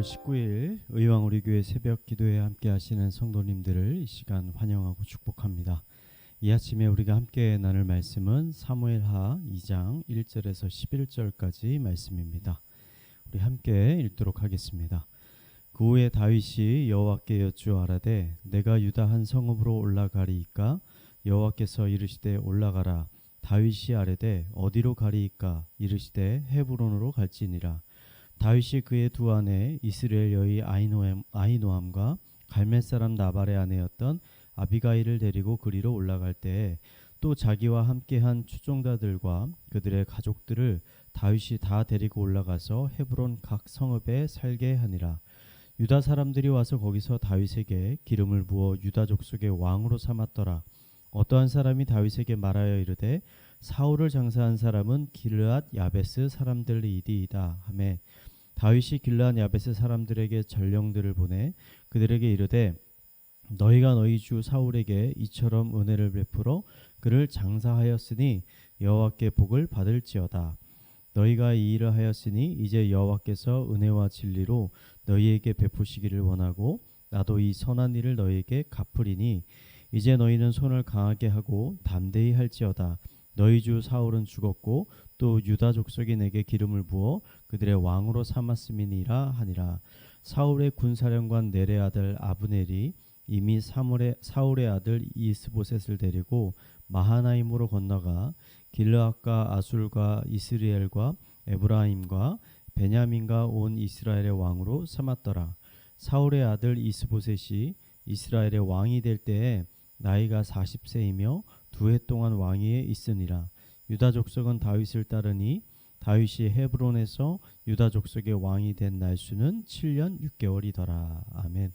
4월 19일 의왕 우리 교회 새벽 기도에 함께 하시는 성도님들을 이 시간 환영하고 축복합니다. 이 아침에 우리가 함께 나눌 말씀은 사무엘하 2장 1절에서 11절까지 말씀입니다. 우리 함께 읽도록 하겠습니다. 그 후에 다윗이 여호와께 여쭈아라되 내가 유다 한 성읍으로 올라가리이까? 여호와께서 이르시되 올라가라. 다윗이 아뢰되 어디로 가리이까? 이르시되 헤브론으로 갈지니라. 다윗이 그의 두 아내 이스라엘 여인 아히노함과 갈멜 사람 나발의 아내였던 아비가일을 데리고 그리로 올라갈 때에 또 자기와 함께한 추종자들과 그들의 가족들을 다윗이 다 데리고 올라가서 헤브론 각 성읍에 살게 하니라. 유다 사람들이 와서 거기서 다윗에게 기름을 부어 유다 족속의 왕으로 삼았더라. 어떠한 사람이 다윗에게 말하여 이르되 사울을 장사한 사람은 길르앗 야베스 사람들이이다 하매 다윗이 길르앗 야베스 사람들에게 전령들을 보내 그들에게 이르되 너희가 너희 주 사울에게 이처럼 은혜를 베풀어 그를 장사하였으니 여호와께 복을 받을지어다. 너희가 이 일을 하였으니 이제 여호와께서 은혜와 진리로 너희에게 베푸시기를 원하고 나도 이 선한 일을 너희에게 갚으리니 이제 너희는 손을 강하게 하고 담대히 할지어다. 너희 주 사울은 죽었고 또 유다 족속이 내게 기름을 부어 그들의 왕으로 삼았음이니라 하니라. 사울의 군사령관 넬의 아들 아브넬이 이미 사울의 아들 이스보셋을 데리고 마하나임으로 건너가 길르앗과 아술과 이스라엘과 에브라임과 베냐민과 온 이스라엘의 왕으로 삼았더라. 사울의 아들 이스보셋이 이스라엘의 왕이 될 때에 나이가 40세이며 2해 동안 왕위에 있으니라. 유다 족속은 다윗을 따르니 다윗이 헤브론에서 유다 족속의 왕이 된 날수는 7년 6개월이더라. 아멘.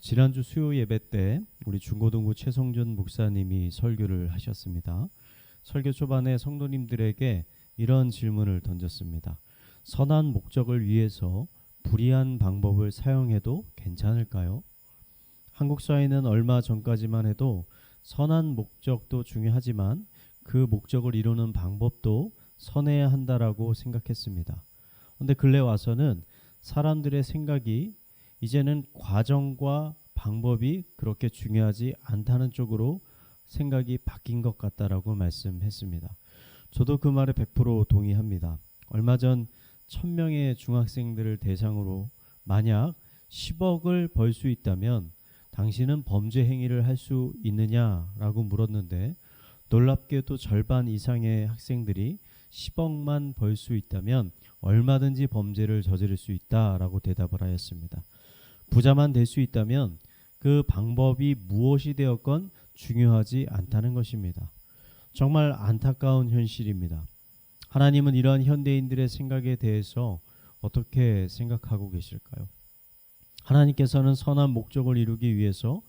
지난주 수요 예배 때 우리 중고등부 최성준 목사님이 설교를 하셨습니다. 설교 초반에 성도님들에게 이런 질문을 던졌습니다. 선한 목적을 위해서 불의한 방법을 사용해도 괜찮을까요? 한국 사회는 얼마 전까지만 해도 선한 목적도 중요하지만 그 목적을 이루는 방법도 선해야 한다라고 생각했습니다. 그런데 근래 와서는 사람들의 생각이 이제는 과정과 방법이 그렇게 중요하지 않다는 쪽으로 생각이 바뀐 것 같다라고 말씀했습니다. 저도 그 말에 100% 동의합니다. 얼마 전 1000명의 중학생들을 대상으로 만약 10억을 벌 수 있다면 당신은 범죄 행위를 할 수 있느냐라고 물었는데 놀랍게도 절반 이상의 학생들이 10억만 벌 수 있다면 얼마든지 범죄를 저지를 수 있다라고 대답을 하였습니다. 부자만 될 수 있다면 그 방법이 무엇이 되었건 중요하지 않다는 것입니다. 정말 안타까운 현실입니다. 하나님은 이러한 현대인들의 생각에 대해서 어떻게 생각하고 계실까요? 하나님께서는 선한 목적을 이루기 위해서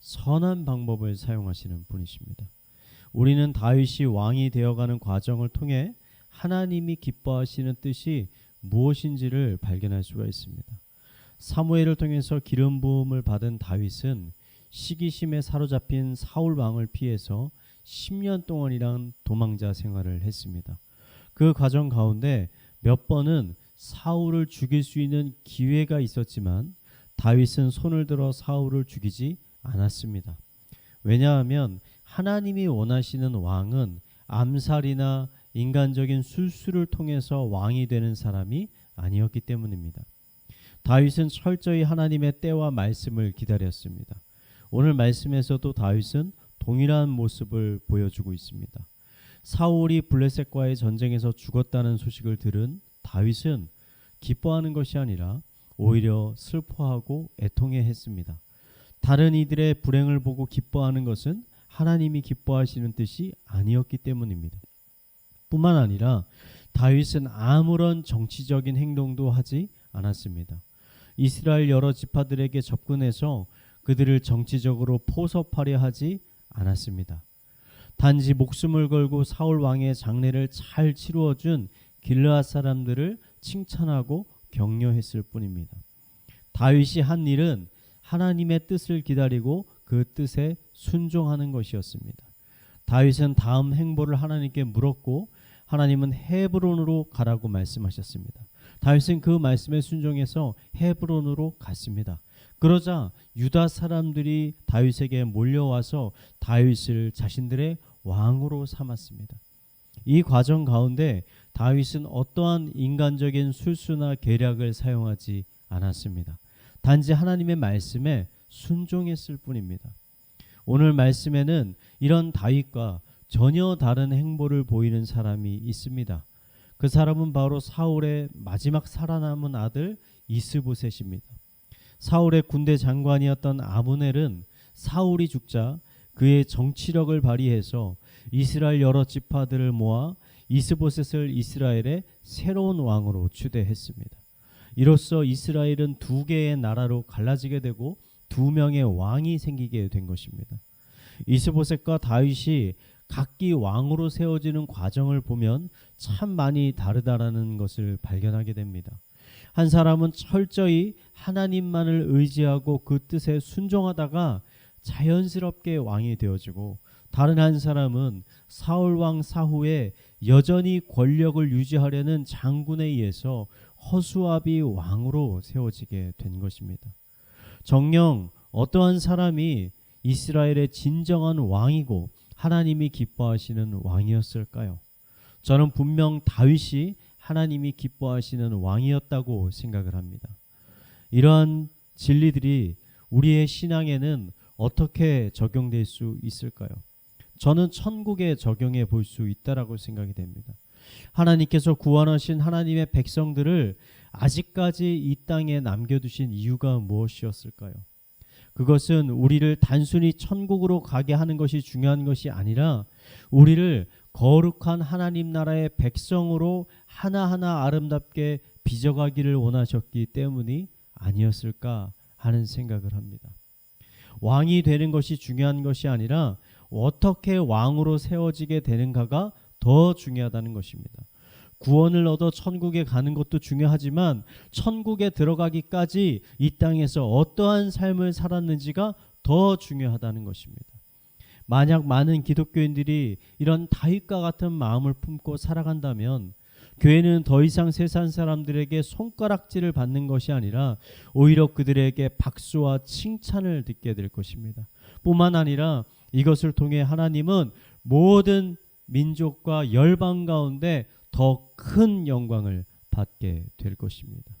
선한 방법을 사용하시는 분이십니다. 우리는 다윗이 왕이 되어가는 과정을 통해 하나님이 기뻐하시는 뜻이 무엇인지를 발견할 수가 있습니다. 사무엘을 통해서 기름 부음을 받은 다윗은 시기심에 사로잡힌 사울 왕을 피해서 10년 동안이란 도망자 생활을 했습니다. 그 과정 가운데 몇 번은 사울을 죽일 수 있는 기회가 있었지만 다윗은 손을 들어 사울을 죽이지 않았습니다. 왜냐하면 하나님이 원하시는 왕은 암살이나 인간적인 술수를 통해서 왕이 되는 사람이 아니었기 때문입니다. 다윗은 철저히 하나님의 때와 말씀을 기다렸습니다. 오늘 말씀에서도 다윗은 동일한 모습을 보여주고 있습니다. 사울이 블레셋과의 전쟁에서 죽었다는 소식을 들은 다윗은 기뻐하는 것이 아니라 오히려 슬퍼하고 애통해했습니다. 다른 이들의 불행을 보고 기뻐하는 것은 하나님이 기뻐하시는 뜻이 아니었기 때문입니다. 뿐만 아니라 다윗은 아무런 정치적인 행동도 하지 않았습니다. 이스라엘 여러 지파들에게 접근해서 그들을 정치적으로 포섭하려 하지 않았습니다. 단지 목숨을 걸고 사울 왕의 장례를 잘 치루어준 길르앗 사람들을 칭찬하고 격려했을 뿐입니다. 다윗이 한 일은 하나님의 뜻을 기다리고 그 뜻에 순종하는 것이었습니다. 다윗은 다음 행보를 하나님께 물었고 하나님은 헤브론으로 가라고 말씀하셨습니다. 다윗은 그 말씀에 순종해서 헤브론으로 갔습니다. 그러자 유다 사람들이 다윗에게 몰려와서 다윗을 자신들의 왕으로 삼았습니다. 이 과정 가운데 다윗은 어떠한 인간적인 술수나 계략을 사용하지 않았습니다. 단지 하나님의 말씀에 순종했을 뿐입니다. 오늘 말씀에는 이런 다윗과 전혀 다른 행보를 보이는 사람이 있습니다. 그 사람은 바로 사울의 마지막 살아남은 아들 이스보셋입니다. 사울의 군대 장관이었던 아브넬은 사울이 죽자 그의 정치력을 발휘해서 이스라엘 여러 지파들을 모아 이스보셋을 이스라엘의 새로운 왕으로 추대했습니다. 이로써 이스라엘은 두 개의 나라로 갈라지게 되고 두 명의 왕이 생기게 된 것입니다. 이스보셋과 다윗이 각기 왕으로 세워지는 과정을 보면 참 많이 다르다라는 것을 발견하게 됩니다. 한 사람은 철저히 하나님만을 의지하고 그 뜻에 순종하다가 자연스럽게 왕이 되어지고, 다른 한 사람은 사울 왕 사후에 여전히 권력을 유지하려는 장군에 의해서 허수아비 왕으로 세워지게 된 것입니다. 정녕 어떠한 사람이 이스라엘의 진정한 왕이고 하나님이 기뻐하시는 왕이었을까요? 저는 분명 다윗이 하나님이 기뻐하시는 왕이었다고 생각을 합니다. 이러한 진리들이 우리의 신앙에는 어떻게 적용될 수 있을까요? 저는 천국에 적용해 볼 수 있다라고 생각이 됩니다. 하나님께서 구원하신 하나님의 백성들을 아직까지 이 땅에 남겨두신 이유가 무엇이었을까요? 그것은 우리를 단순히 천국으로 가게 하는 것이 중요한 것이 아니라 우리를 거룩한 하나님 나라의 백성으로 하나하나 아름답게 빚어가기를 원하셨기 때문이 아니었을까 하는 생각을 합니다. 왕이 되는 것이 중요한 것이 아니라 어떻게 왕으로 세워지게 되는가가 더 중요하다는 것입니다. 구원을 얻어 천국에 가는 것도 중요하지만 천국에 들어가기까지 이 땅에서 어떠한 삶을 살았는지가 더 중요하다는 것입니다. 만약 많은 기독교인들이 이런 다윗과 같은 마음을 품고 살아간다면 교회는 더 이상 세상 사람들에게 손가락질을 받는 것이 아니라 오히려 그들에게 박수와 칭찬을 듣게 될 것입니다. 뿐만 아니라 이것을 통해 하나님은 모든 민족과 열방 가운데 더 큰 영광을 받게 될 것입니다.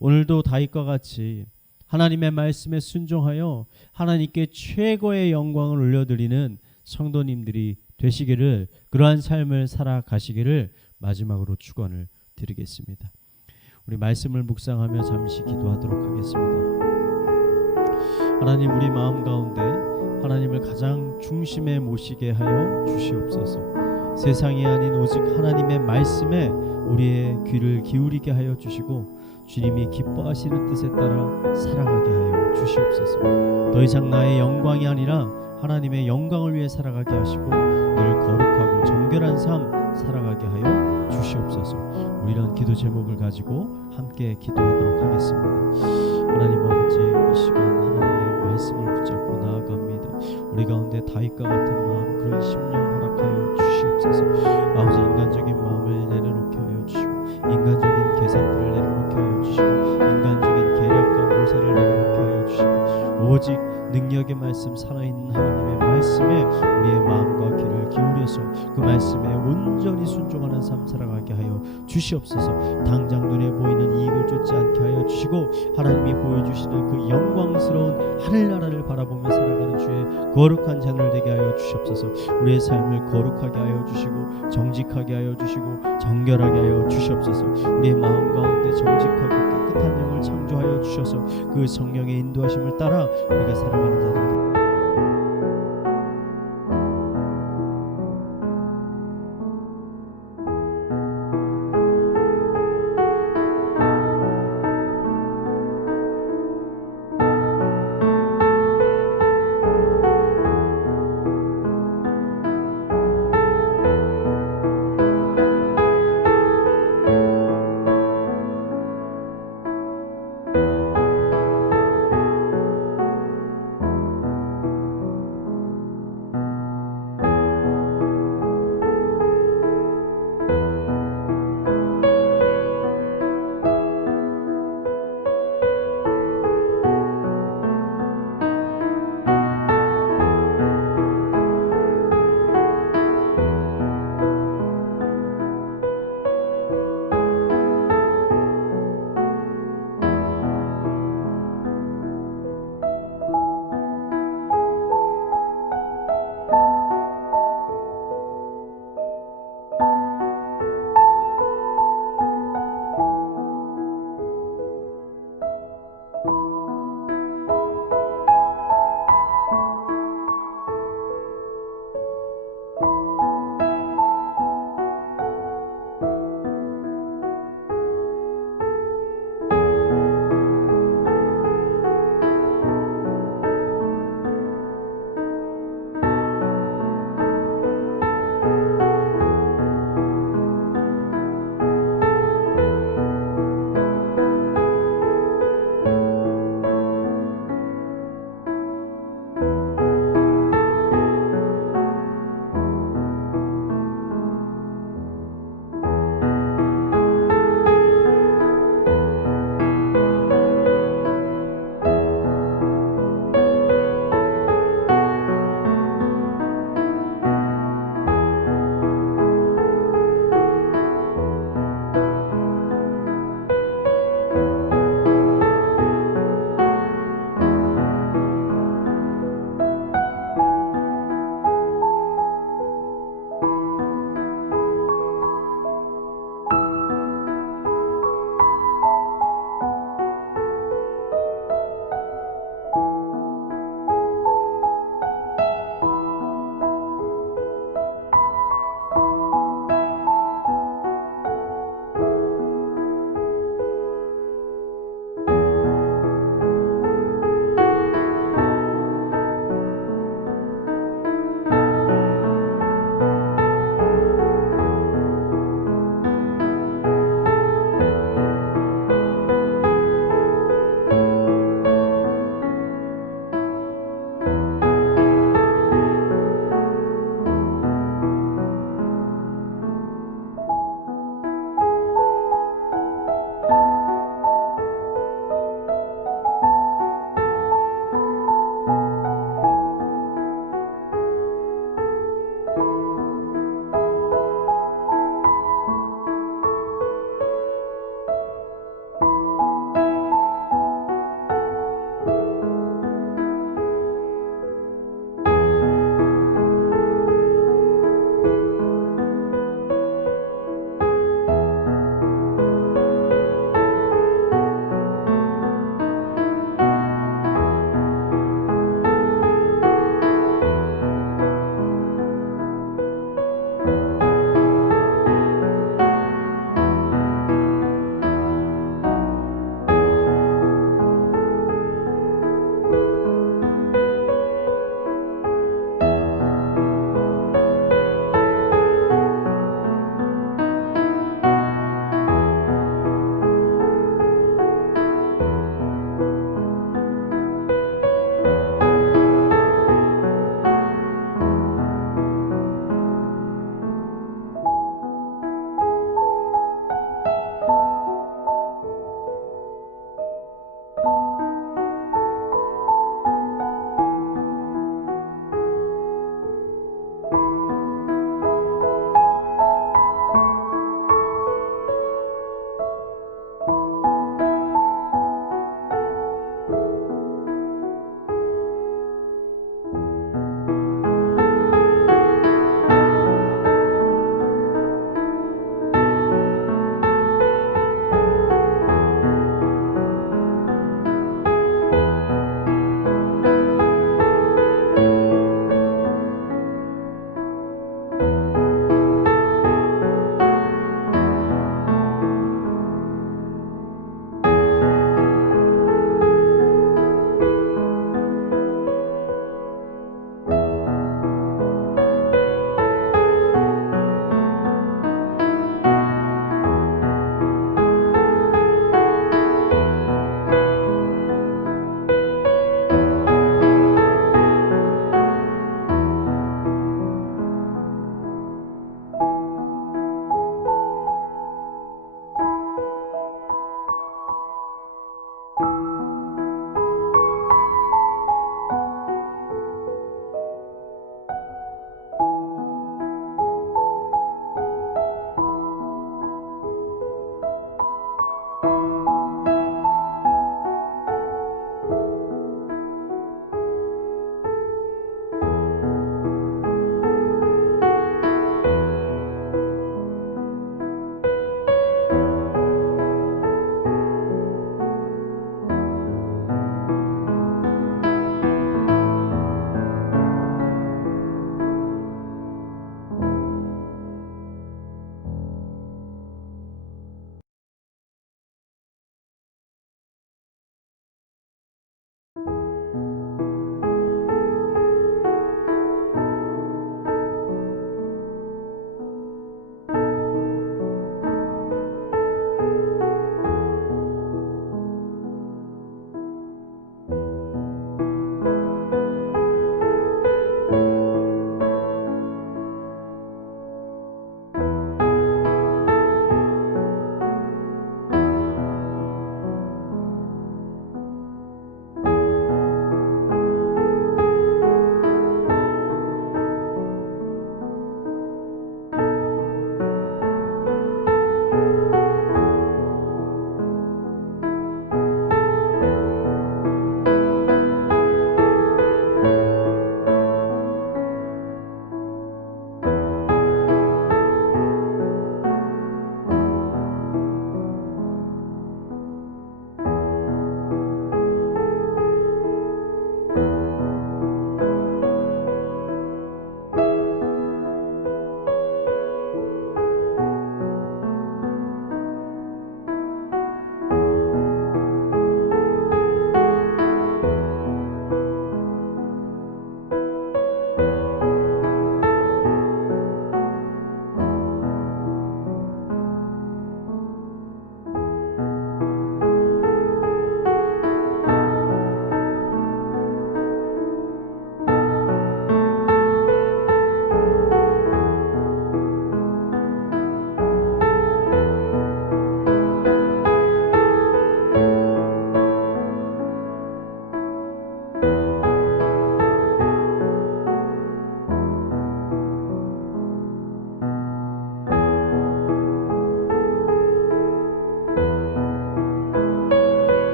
오늘도 다윗과 같이 하나님의 말씀에 순종하여 하나님께 최고의 영광을 올려드리는 성도님들이 되시기를, 그러한 삶을 살아가시기를 마지막으로 축원을 드리겠습니다. 우리 말씀을 묵상하며 잠시 기도하도록 하겠습니다. 하나님, 우리 마음 가운데 하나님을 가장 중심에 모시게 하여 주시옵소서. 세상이 아닌 오직 하나님의 말씀에 우리의 귀를 기울이게 하여 주시고 주님이 기뻐하시는 뜻에 따라 살아가게 하여 주시옵소서. 더 이상 나의 영광이 아니라 하나님의 영광을 위해 살아가게 하시고 늘 거룩하고 정결한 삶 살아가게 하여 주시옵소서. 우리 이런 기도 제목을 가지고 함께 기도하도록 하겠습니다. 하나님 아버지, 이 시간 하나님의 말씀을 붙잡고 나아갑니다. 우리 가운데 다윗과 같은 마음, 그런 심령 허락하여 주시옵소서. 아버지, 인간적인 마음을 내려놓게 하여 주시고 인간적인 계산들을 내려놓게 하여 주시고 인간적인 계략과 모세를 내려놓게 하여 주시고 오직 능력의 말씀, 살아있는 하나님의 말씀에 우리의 마음과 귀를 기울여서 그 말씀에 온전히 순종하는 삶 살아가게 하여 주시옵소서. 당장 눈에 보이는 이익을 쫓지 않게 하여 주시고 하나님이 보여주시는 그 영광스러운 하늘나라를 바라보며 살아가는 주의 거룩한 자녀들 되게 하여 주시옵소서. 우리의 삶을 거룩하게 하여 주시고 정직하게 하여 주시고 정결하게 하여 주시옵소서. 우리의 마음 가운데 정직하고 깨끗한 영을 창조하여 주셔서 그 성령의 인도하심을 따라 우리가 살아가는 자들